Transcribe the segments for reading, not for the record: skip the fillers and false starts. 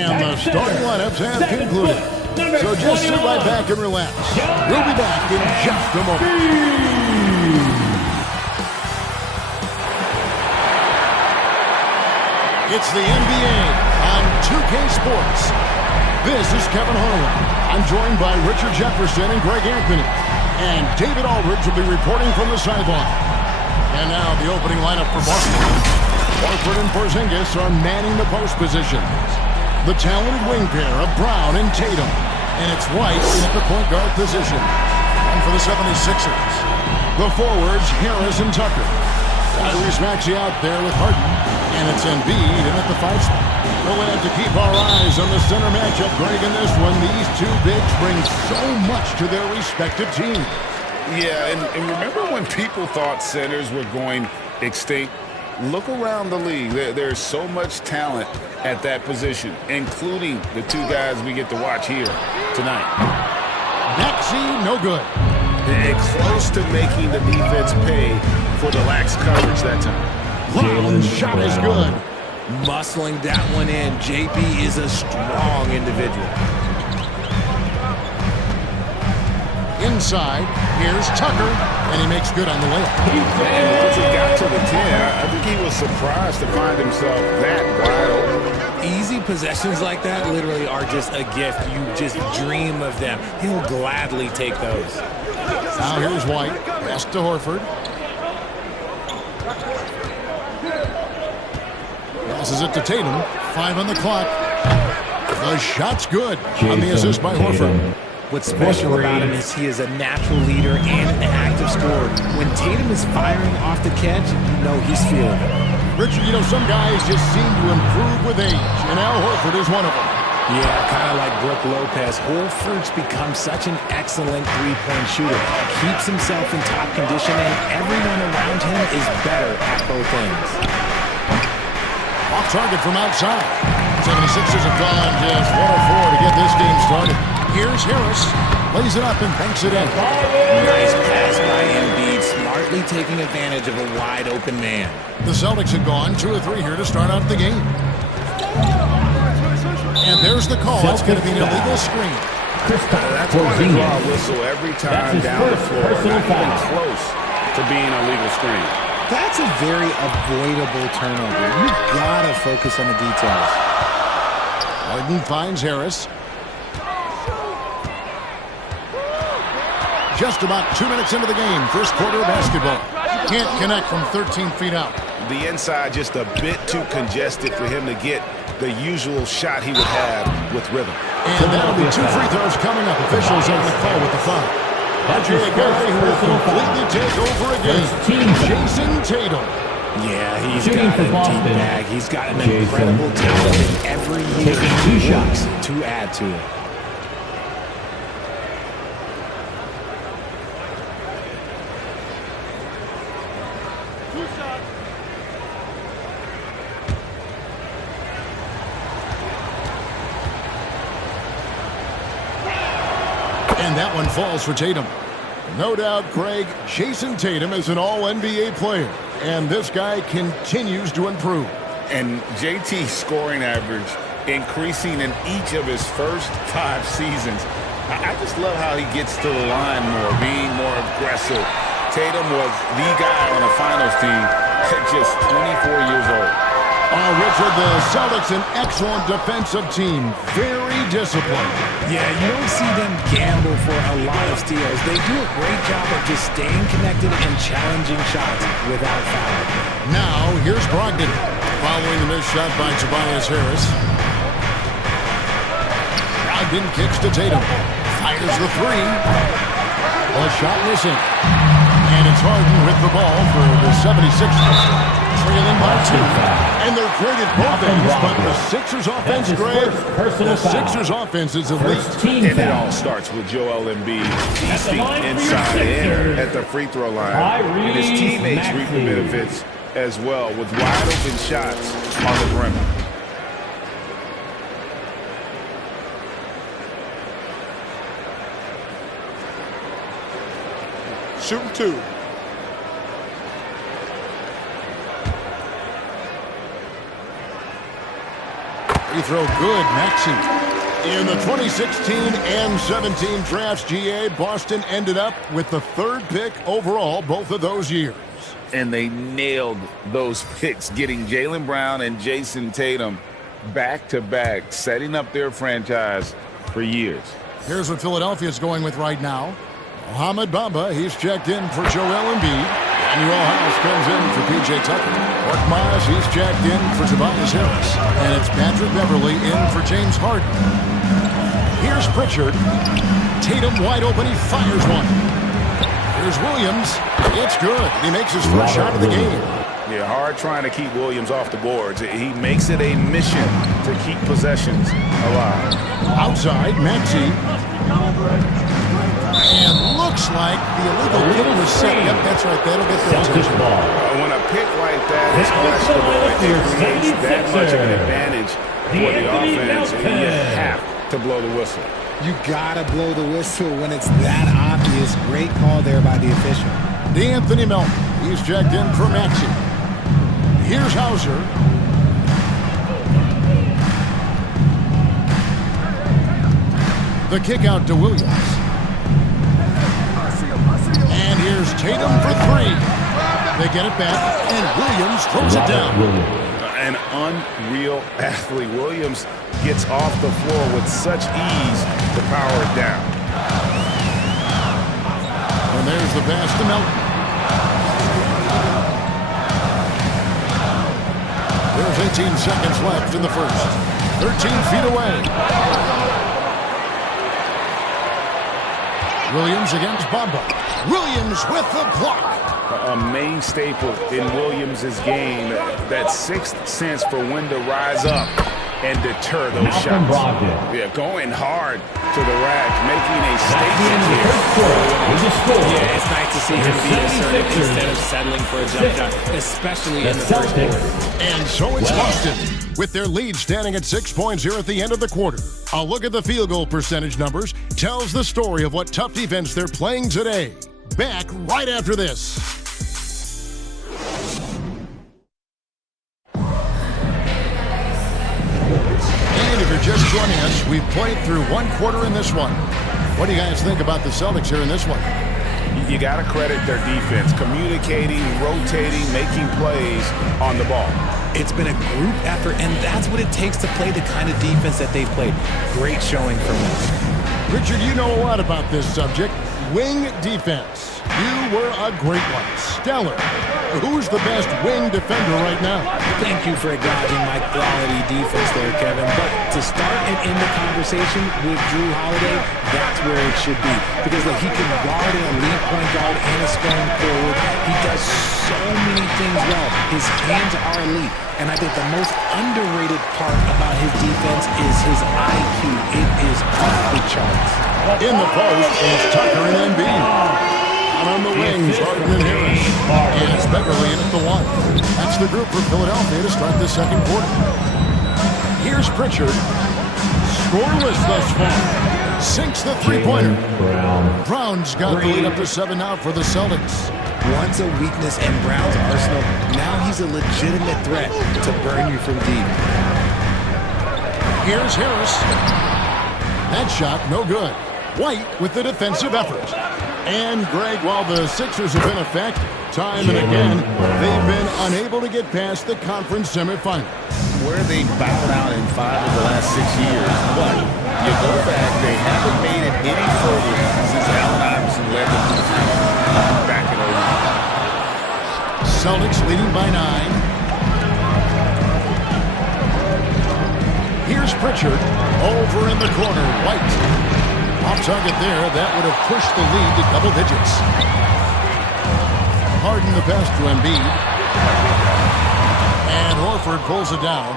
And the starting lineups have concluded. So just sit right back and relax. We'll be back in just a moment. It's the NBA on 2K Sports. This is Kevin Harlan. I'm joined by Richard Jefferson and Greg Anthony. And David Aldridge will be reporting from the sideline. And now the opening lineup for Boston. Horford and Porzingis are manning the post position. The talented wing pair of Brown and Tatum. And it's White at the point guard position. And for the 76ers, the forwards Harris and Tucker. Tyrese Maxey out there with Harden. And it's Embiid in at the 5 spot. We'll have to keep our eyes on the center matchup, Greg, in this one. These two bigs bring so much to their respective teams. Yeah, and remember when people thought centers were going extinct? Look around the league. There's so much talent at that position, including the two guys we get to watch here tonight. Maxey, no good. And close to making the defense pay for the lax coverage that time. Brown's shot is good. Muscling that one in. JP is a strong individual. Inside, here's Tucker, and he makes good on the layup. And once he got to the 10, I think he was surprised to find himself that wide open. Easy possessions like that literally are just a gift. You just dream of them. He'll gladly take those. Now here's White. Pass to Horford. Passes it to Tatum. 5 on the clock. The shot's good on the assist by Horford. What's special about him is he is a natural leader and an active scorer. When Tatum is firing off the catch, you know he's feeling it. Richard, you know, some guys just seem to improve with age, and Al Horford is one of them. Yeah, kind of like Brook Lopez. Horford's become such an excellent three-point shooter. Keeps himself in top condition, and everyone around him is better at both ends. Off target from outside. 76ers have gone just 1-4 to get this game started. Here's Harris. Lays it up and banks it in. Nice pass by Embiid, smartly taking advantage of a wide-open man. The Celtics have gone 2 of 3 here to start out the game. And there's the call. It's going to be an illegal screen. That's going to draw a whistle every time down the floor. Not even close to being a legal screen. That's a very avoidable turnover. You gotta focus on the details. Harden finds Harris. Just about 2 minutes into the game, first quarter of basketball. Can't connect from 13 feet out. The inside just a bit too congested for him to get the usual shot he would have with rhythm. And that'll be 2 free throws coming up. Officials on the call with the foul. That's a guy who will completely take over again. Jason Tatum. Yeah, he's got a deep bag. He's got an incredible talent in every year. 2 shots to add to it. And that one falls for Tatum. No doubt, Greg, Jason Tatum is an all-NBA player. And this guy continues to improve. And JT's scoring average increasing in each of his first 5 seasons. I just love how he gets to the line more, being more aggressive. Tatum was the guy on the finals team at just 24 years old. Richard, the Celtics, an excellent defensive team. Very disciplined. Yeah, you don't see them gamble for a lot of steals. They do a great job of just staying connected and challenging shots without foul. Now, here's Brogdon. Following the missed shot by Tobias Harris. Brogdon kicks to Tatum. Fires the 3. A shot missing. And it's Harden with the ball for the 76ers. Trailing by 2. And they're great at both ends, but the Sixers offense, Greg, the Sixers offense is elite. And it all starts with Joel Embiid feasting inside and at the free throw line. And his teammates reap the benefits as well with wide open shots on the perimeter. Shooting 2. Free throw good, Maxey. In the 2016 and 17 drafts, GA, Boston ended up with the 3rd pick overall both of those years. And they nailed those picks, getting Jaylen Brown and Jason Tatum back-to-back, setting up their franchise for years. Here's what Philadelphia is going with right now. Mohamed Bamba, he's checked in for Joel Embiid. Daniel House comes in for P.J. Tucker. Mark Miles, he's checked in for Tobias Harris. And it's Patrick Beverley in for James Harden. Here's Pritchard. Tatum wide open, he fires one. Here's Williams. It's good. He makes his first shot of the game. Yeah, hard trying to keep Williams off the boards. He makes it a mission to keep possessions alive. Outside, Maxey. And looks like the illegal kick was set. Yep, that's right. That'll get the attention. When a pick like that is questionable, it creates that much of an advantage for the offense. And you have to blow the whistle. You gotta blow the whistle when it's that obvious. Great call there by the official. D'Anthony Melton. He's checked in for Maxey. Here's Hauser. The kick out to Williams. And here's Tatum for 3. They get it back, and Williams throws it down. An unreal athlete. Williams gets off the floor with such ease to power it down. And there's the pass to Melton. There's 18 seconds left in the first. 13 feet away. Williams against Bamba. Williams with the block. A main staple in Williams' game, that 6th sense for when to rise up and deter those shots. Yeah, going hard to the rack, making a statement here. Yeah, it's nice to see him be assertive instead of settling for a jump shot, especially in the first quarter. And so it's Boston, with their lead standing at 6 points here at the end of the quarter. A look at the field goal percentage numbers tells the story of what tough defense they're playing today. Back right after this. And if you're just joining us, we've played through 1 quarter in this one. What do you guys think about the Celtics here in this one? You got to credit their defense, communicating, rotating, making plays on the ball. It's been a group effort, and that's what it takes to play the kind of defense that they've played. Great showing from them. Richard, you know a lot about this subject. Wing defense. You were a great one. Stellar. Who's the best wing defender right now? Thank you for acknowledging my quality defense there, Kevin. But to start and end the conversation with Drew Holiday, that's where it should be. Because look, he can guard an elite point guard and a scoring forward. He does so many things well. His hands are elite. And I think the most underrated part about his defense is his IQ. It is off the charts. In the post is Tucker and Embiid. Out on the wings, Harden and Harris. And it's Beverley in at the 1. That's the group for Philadelphia to start the second quarter. Here's Pritchard. Scoreless thus far. Sinks the three-pointer. Brown's got the lead up to 7 now for the Celtics. Once a weakness in Brown's arsenal, now he's a legitimate threat to burn you from deep. Here's Harris. That shot, no good. White with the defensive effort. And, Greg, while the Sixers have been effective, time and again, they've been unable to get past the conference semifinals. Where they bowed out in 5 of the last 6 years. But you go back, they haven't made it any further since Allen Iverson led them to the final back in 09. Celtics leading by 9. Here's Pritchard. Over in the corner, White. Off target there, that would have pushed the lead to double digits. Harden the pass to Embiid. And Horford pulls it down.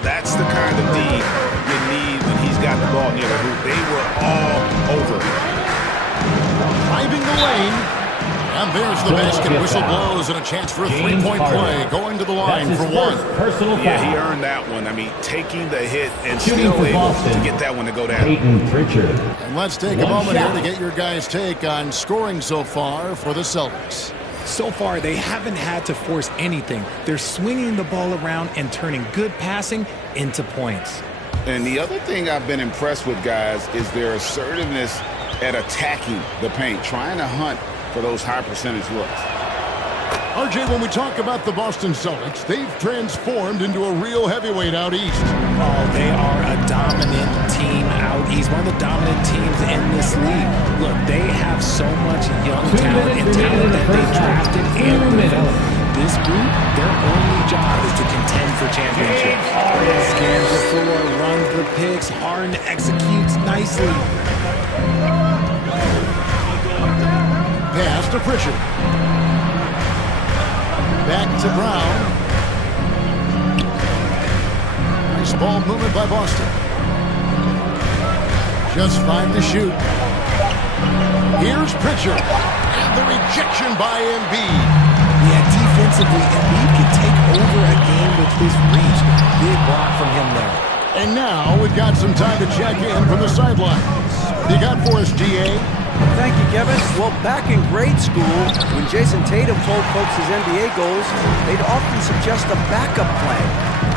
That's the kind of D you need when he's got the ball near the hoop. They were all over. Driving the lane. And there's the basket. Whistle blows and a chance for a three-point play. Going to the line for 1. Yeah, he earned that one. I mean, taking the hit and still able to get that one to go down. And let's take a moment here to get your guys' take on scoring so far for the Celtics. So far, they haven't had to force anything. They're swinging the ball around and turning good passing into points. And the other thing I've been impressed with, guys, is their assertiveness at attacking the paint, trying to hunt for those high percentage looks. RJ, when we talk about the Boston Celtics, they've transformed into a real heavyweight out east. Oh, they are a dominant team out east, one of the dominant teams in this league. Look, they have so much young talent and talent that they drafted and developed. This group, their only job is to contend for championships. Scans the floor, runs the picks, Harden executes nicely. Pass to Pritchard. Back to Brown. Nice ball movement by Boston. Just 5 to shoot. Here's Pritchard. And the rejection by Embiid. Yeah, defensively, Embiid can take over a game with his reach. Big block from him there. And now we've got some time to check in from the sidelines. What you got for us, GA? Thank you, Kevin. Well, back in grade school, when Jason Tatum told folks his NBA goals, they'd often suggest a backup plan.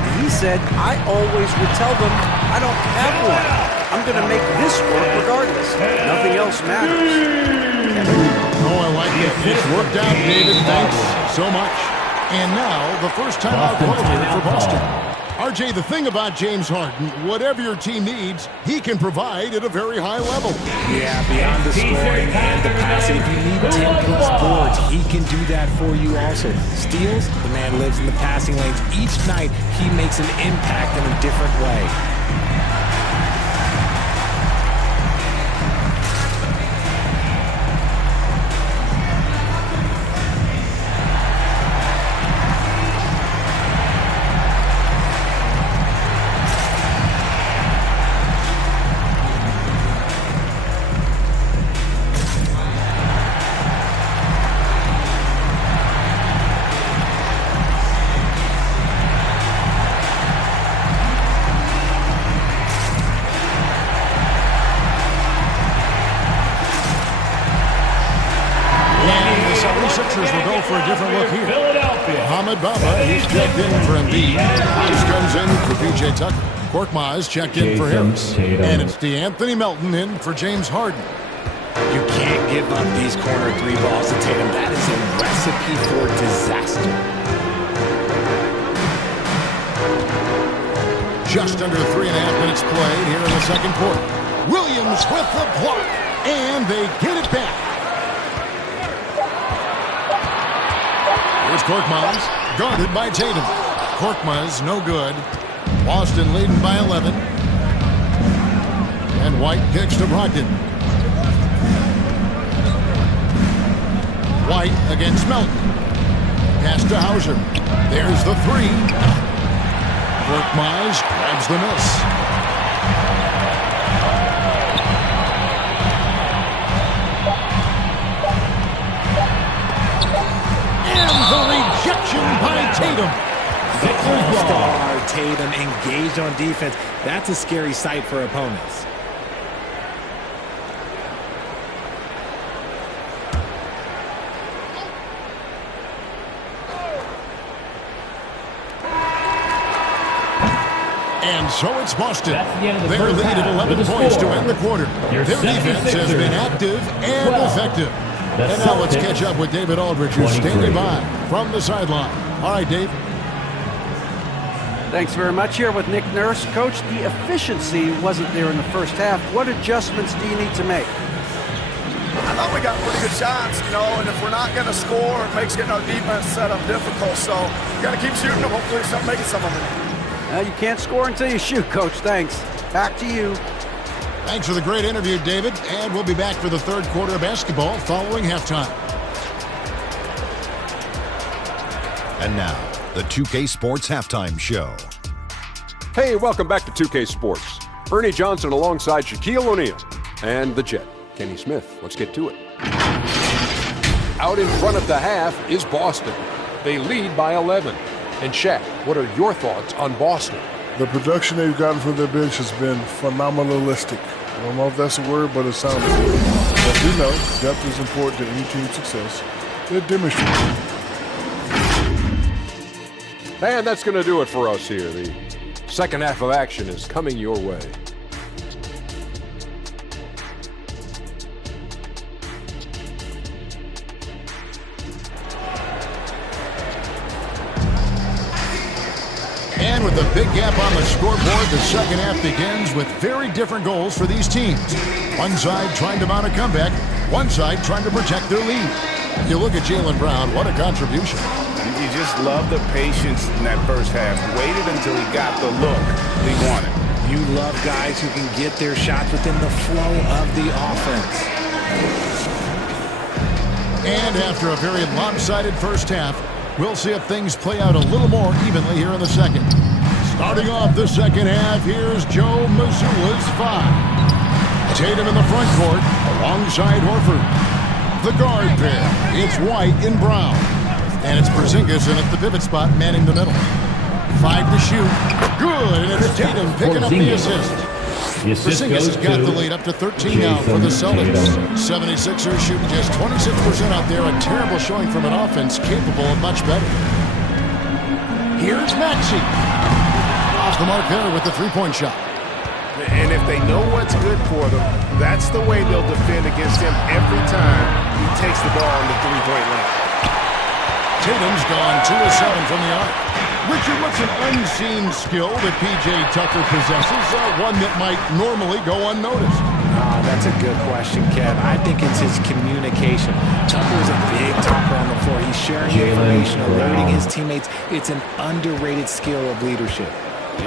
And he said, I always would tell them, I don't have one. I'm going to make this work regardless. Nothing else matters. Oh, I like it. It's worked out, David. Thanks so much. And now, the first time out here for Boston. RJ, the thing about James Harden, whatever your team needs, he can provide at a very high level. Yeah, beyond the scoring and the passing, if you need 10-plus boards, he can do that for you also. Steals, the man lives in the passing lanes. Each night, he makes an impact in a different way. For a different look here. Philadelphia. Mohamed Baba, he's checked in for Embiid. Harris comes in for PJ Tucker. Korkmaz checked in for Harris. And it's DeAnthony Melton in for James Harden. You can't give up these corner 3 balls to Tatum. That is a recipe for disaster. Just under 3.5 minutes played here in the second quarter. Williams with the block. And they get it back. Here's Korkmaz, guarded by Tatum. Korkmaz, no good. Boston leading by 11. And White kicks to Brogdon. White against Melton. Pass to Hauser. There's the 3. Korkmaz grabs the miss. The rejection by Tatum. The all-star Tatum engaged on defense. That's a scary sight for opponents. And so it's Boston. The Their lead at 11 points to end the quarter. Their defense has been active and effective. And now let's catch up with David Aldridge, who's standing by from the sideline. All right, Dave. Thanks very much. Here with Nick Nurse. Coach, the efficiency wasn't there in the first half. What adjustments do you need to make? I thought we got pretty good shots, and if we're not going to score, it makes getting our defense set up difficult. So you got to keep shooting them. Hopefully start making some of them. You can't score until you shoot, Coach. Thanks. Back to you. Thanks for the great interview, David. And we'll be back for the third quarter of basketball following halftime. And now, the 2K Sports Halftime Show. Hey, welcome back to 2K Sports. Ernie Johnson alongside Shaquille O'Neal and the Jet, Kenny Smith. Let's get to it. Out in front of the half is Boston. They lead by 11. And Shaq, what are your thoughts on Boston? The production they've gotten from their bench has been phenomenalistic. I don't know if that's a word, but it sounds good. As we know, depth is important to any team's success. They're demonstrating. And that's going to do it for us here. The second half of action is coming your way. And with a big gap on the scoreboard, the second half begins with very different goals for these teams. One side trying to mount a comeback, one side trying to protect their lead. You look at Jaylen Brown, what a contribution. You just love the patience in that first half. Waited until he got the look he wanted. You love guys who can get their shots within the flow of the offense. And after a very lopsided first half, we'll see if things play out a little more evenly here in the second. Starting off the second half, here's Joe Mazzulla's 5. Tatum in the front court alongside Horford. The guard pair, it's White and Brown. And it's Porzingis in at the pivot spot, manning the middle. 5 to shoot. Good, and it's Tatum picking up the assist. Porzingis has got the lead up to 13 now for the Celtics. 76ers shooting just 26% out there. A terrible showing from an offense capable of much better. Here's Maxey. Off the mark there with the three-point shot. And if they know what's good for them, that's the way they'll defend against him every time he takes the ball in the three-point line. Tatum's gone 2 of 7 from the arc. Richard, what's an unseen skill that P.J. Tucker possesses, one that might normally go unnoticed? That's a good question, Kev. I think it's his communication. Tucker is a big talker on the floor. He's sharing information, alerting his teammates. It's an underrated skill of leadership.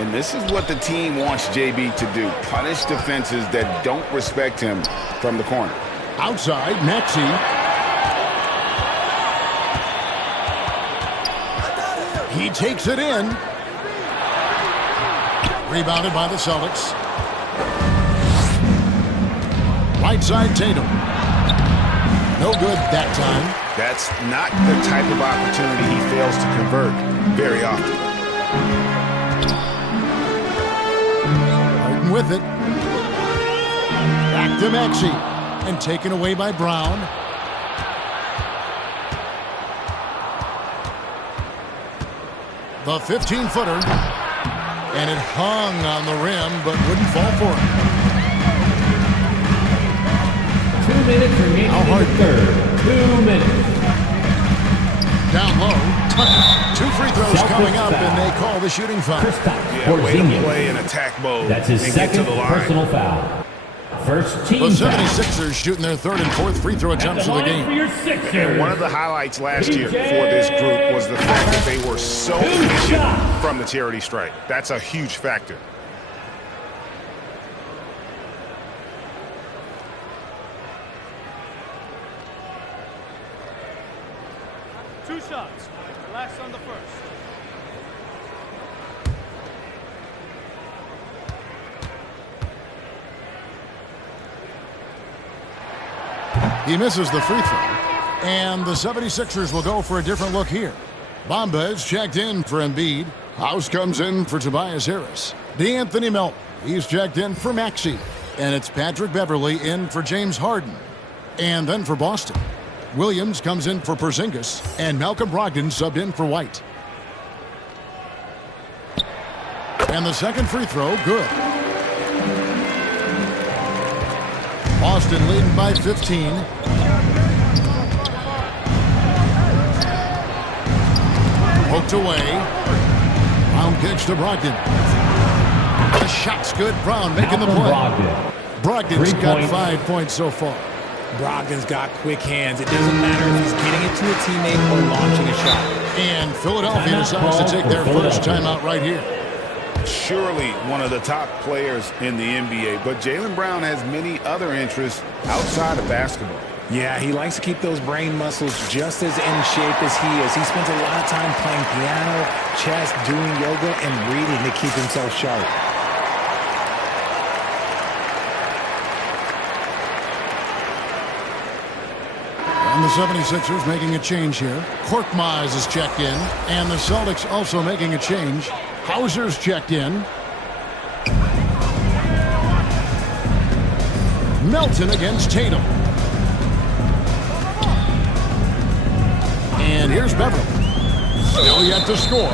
And this is what the team wants JB to do. Punish defenses that don't respect him from the corner. Outside, Maxey. He takes it in. Rebounded by the Celtics. Right side, Tatum. No good that time. That's not the type of opportunity he fails to convert very often. Harden with it. Back to Maxey. And taken away by Brown. The 15-footer, and it hung on the rim, but wouldn't fall for him. 2 minutes remaining in the third. 2 minutes. Down low, Tucker. 2 free throws Celtics coming up, foul. and they call the shooting foul. Way to play in attack mode. That's his and get to second the line. personal foul. First team The foul. 76ers shooting their 3rd and 4th free throw attempts of the game. For your Sixers. One of the highlights last year for this group was the fact that they were so efficient from the charity stripe. That's a huge factor. Two shots. Last on the first. He misses the free throw, and the 76ers will go for a different look here. Bamba is checked in for Embiid. House comes in for Tobias Harris. DeAnthony Melton, he's checked in for Maxey. And it's Patrick Beverley in for James Harden. And then for Boston, Williams comes in for Porzingis, and Malcolm Brogdon subbed in for White. And the second free throw, good. Boston leading by 15. Poked away. Brown kicks to Brogdon. The shot's good. Brown making the play. Brogdon's got 5 points so far. Brogdon's got quick hands. It doesn't matter if he's getting it to a teammate or launching a shot. And Philadelphia decides to take their first timeout right here. Surely one of the top players in the NBA, but Jaylen Brown has many other interests outside of basketball. Yeah, he likes to keep those brain muscles just as in shape as he is. He spends a lot of time playing piano, chess, doing yoga, and reading to keep himself sharp. And the 76ers making a change here. Korkmaz is checked in, and the Celtics also making a change. Hauser's checked in. Melton against Tatum. And here's Beverly. Still yet to score.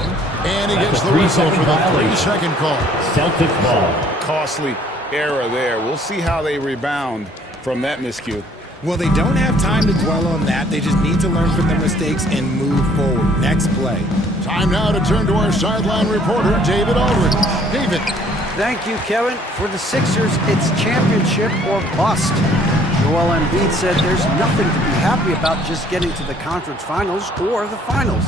And he gets the whistle for the 3-second call. Celtics ball. Costly error there. We'll see how they rebound from that miscue. Well, they don't have time to dwell on that. They just need to learn from their mistakes and move forward. Next play. Time now to turn to our sideline reporter, David Aldridge. David. Thank you, Kevin. For the Sixers, it's championship or bust. Joel Embiid said there's nothing to be happy about just getting to the conference finals or the finals.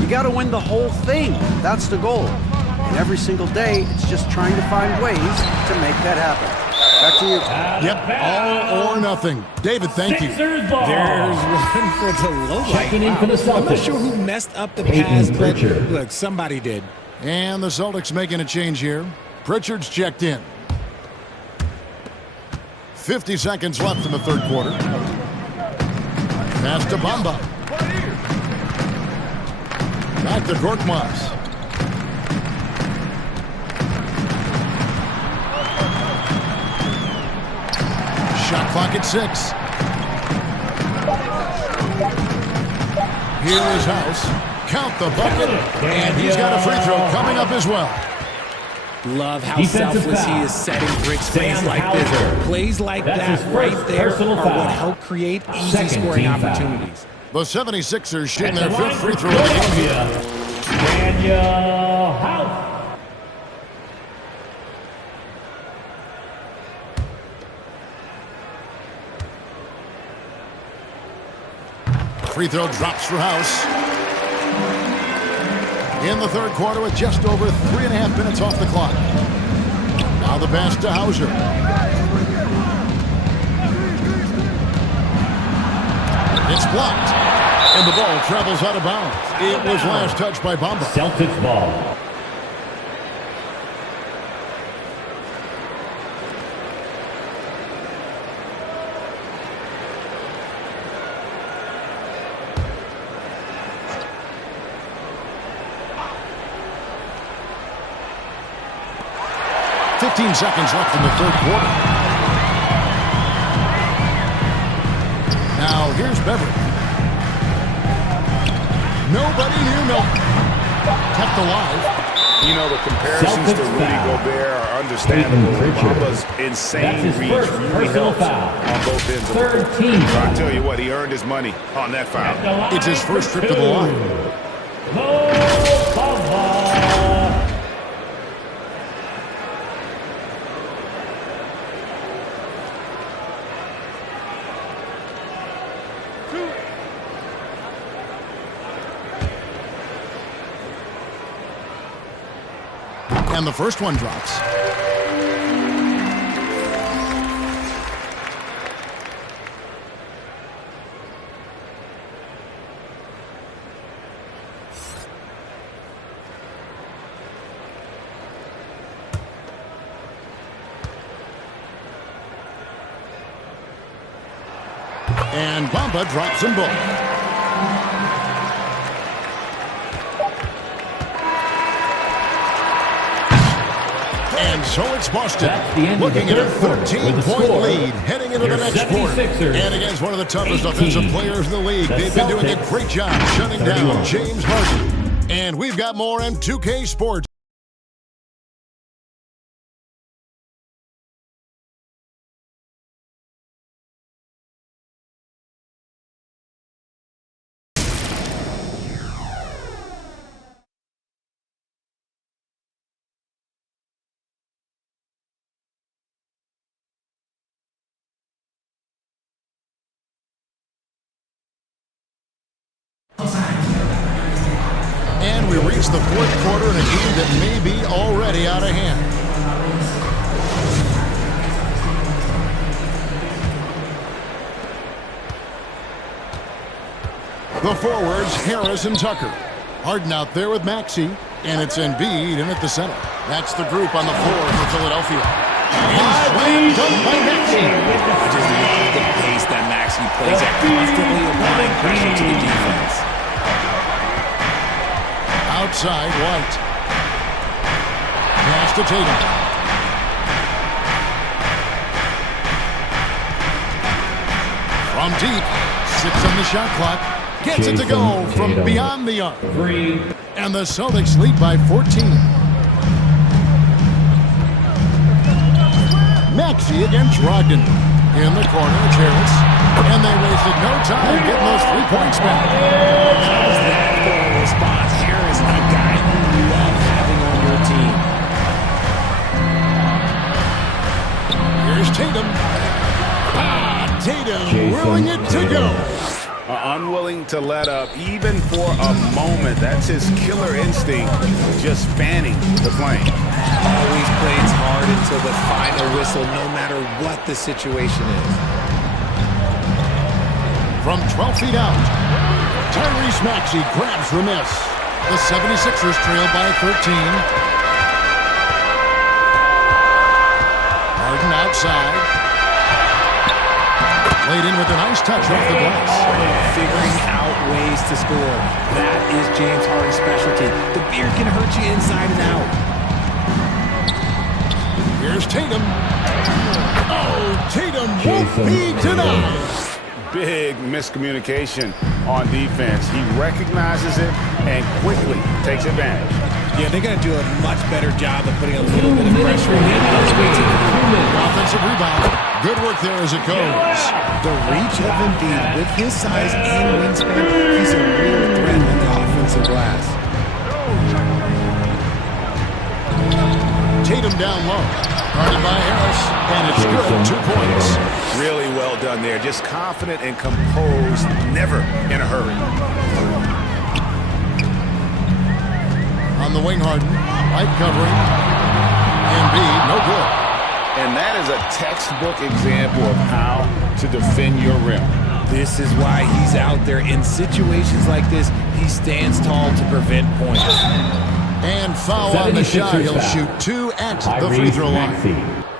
You got to win the whole thing. That's the goal. And every single day, it's just trying to find ways to make that happen. Back to you. Yep, all or nothing. David, thank you. There's one for the low light. Checking in for the Celtics. I'm not sure who messed up the pass, but look, somebody did. And the Celtics making a change here. Pritchard's checked in. 50 seconds left in the third quarter. Pass to Bamba. Back to Korkmaz. Shot clock at 6. Here is House. Count the bucket. And he's got a free throw coming up as well. Love how selfless he is setting bricks plays like this. Plays like that right there are what help create easy scoring opportunities. The 76ers shooting their 5th free throw of the game here. Daniel House. Free throw drops for House. In the third quarter with just over 3.5 minutes off the clock. Now the pass to Hauser. It's blocked. And the ball travels out of bounds. It was last touched by Bamba. Celtics ball. Seconds left in the third quarter. Now here's Beverly. Nobody near Milton. Kept alive. You know, the comparisons to Rudy Gobert are understandable. Bamba's insane reach really helps on both ends of the court. So I tell you what, he earned his money on that foul. It's his first trip to the line. And the first one drops. And Bamba drops them both. And so it's Boston looking at a 13-point lead heading into the next quarter. And against one of the toughest offensive players in the league, they've been doing a great job shutting down James Harden. And we've got more on 2K Sports. And we reach the fourth quarter in a game that may be already out of hand. The forwards, Harris and Tucker. Harden out there with Maxey, and it's Embiid in at the center. That's the group on the floor for Philadelphia. And slam dunk by Maxey. I just love the pace that Maxey plays at, constantly applying pressure to the defense. Outside, White. Pass to Tatum. From deep, 6 on the shot clock. Gets it to go from beyond the arc. And the Celtics lead by 14. Maxey against Brogdon. In the corner, it's Harris. And they wasted no time getting those 3 points back. How's that for a response? Harris, a guy you love having on your team. Here's Tatum. Tatum willing it to go. Unwilling to let up even for a moment. That's his killer instinct, just fanning the flame. Always plays hard until the final whistle, no matter what the situation is. From 12 feet out, Tyrese Maxey grabs the miss. The 76ers trail by 13. Harden outside. Laid in with a nice touch off the glass. Figuring out ways to score. That is James Harden's specialty. The beard can hurt you inside and out. Here's Tatum. Oh, Tatum won't be denied. Big miscommunication on defense. He recognizes it and quickly takes advantage. Yeah, they're going to do a much better job of putting a little bit of pressure on him. Offensive rebound. Good work there as it goes. The reach of Embiid with his size and wingspan, he's a real threat on the offensive glass. Tatum down low. Guarded by Harris, and it's good. 2 points. Really well done there. Just confident and composed, never in a hurry. On the wing, Harden. Light covering. Embiid, no good. And that is a textbook example of how to defend your rim. This is why he's out there. In situations like this, he stands tall to prevent points. And foul on the shot. He'll shoot 2 at the free throw line.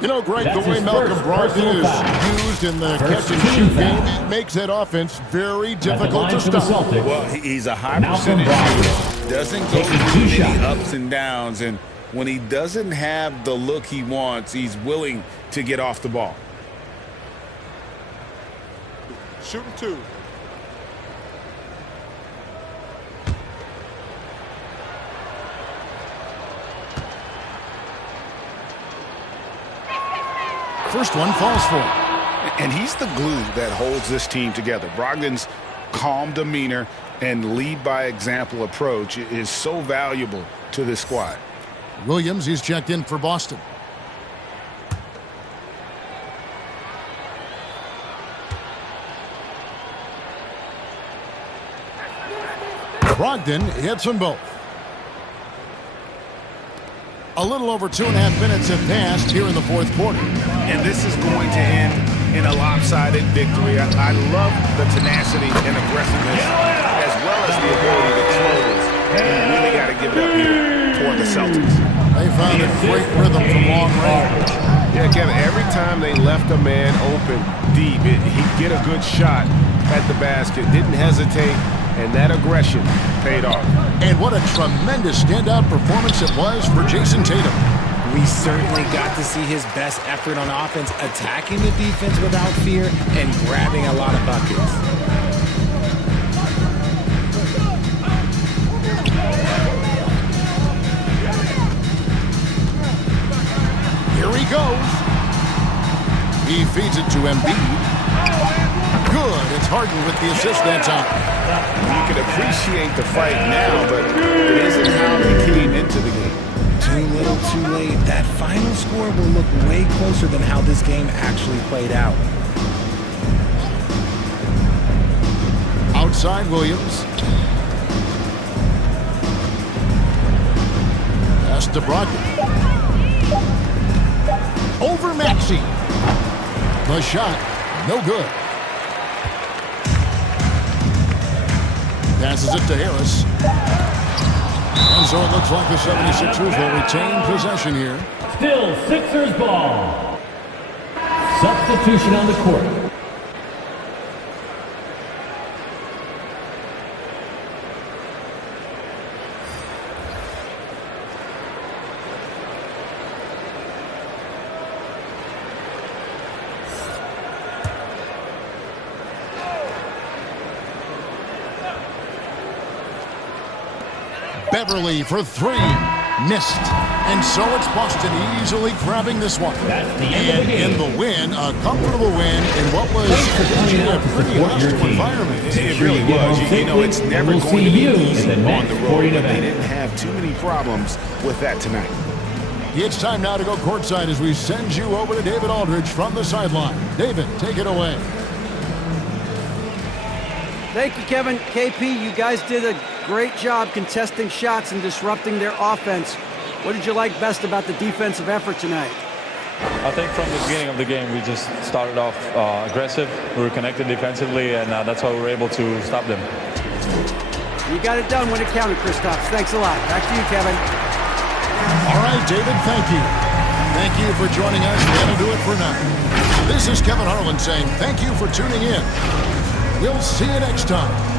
You know, Greg, the way Malcolm Brogdon is used in the catch-and-shoot game, it makes that offense very difficult to stop. Well, he's a high percentage shooter. Doesn't go through many ups and downs, and when he doesn't have the look he wants, he's willing to get off the ball. Shooting 2. First one falls for him. And he's the glue that holds this team together. Brogdon's calm demeanor and lead-by-example approach is so valuable to this squad. Williams, he's checked in for Boston. Brogdon hits them both. A little over 2.5 minutes have passed here in the fourth quarter. And this is going to end in a lopsided victory. I love the tenacity and aggressiveness as well as the ability to close. You really got to give it up here for the Celtics. They found a great rhythm from long range. Yeah, Kevin, every time they left a man open deep, he'd get a good shot at the basket. Didn't hesitate, and that aggression paid off. And what a tremendous standout performance it was for Jason Tatum. We certainly got to see his best effort on offense, attacking the defense without fear and grabbing a lot of buckets. Here he goes. He feeds it to Embiid. Good. It's Harden with the assist that time. You can appreciate the fight now, but it isn't how he came into the game. Too little, too late. That final score will look way closer than how this game actually played out. Outside Williams. Pass to Brogdon. Over Maxey. The shot, no good. Passes it to Harris. And so it looks like the 76ers will retain possession here. Still Sixers ball. Substitution on the court. Beverly for three. Missed. And so it's Boston easily grabbing this one. And in the win, a comfortable win in what was a pretty hostile environment. It really was. You know, it's never going to be easy on the road, but they didn't have too many problems with that tonight. It's time now to go courtside as we send you over to David Aldridge from the sideline. David, take it away. Thank you, Kevin. KP, you guys did a great job contesting shots and disrupting their offense. What did you like best about the defensive effort tonight? I think from the beginning of the game, we just started off aggressive. We were connected defensively, and that's how we were able to stop them. You got it done when it counted, Kristaps. Thanks a lot. Back to you, Kevin. All right, David, thank you. Thank you for joining us. That'll do it for now. This is Kevin Harlan saying thank you for tuning in. We'll see you next time.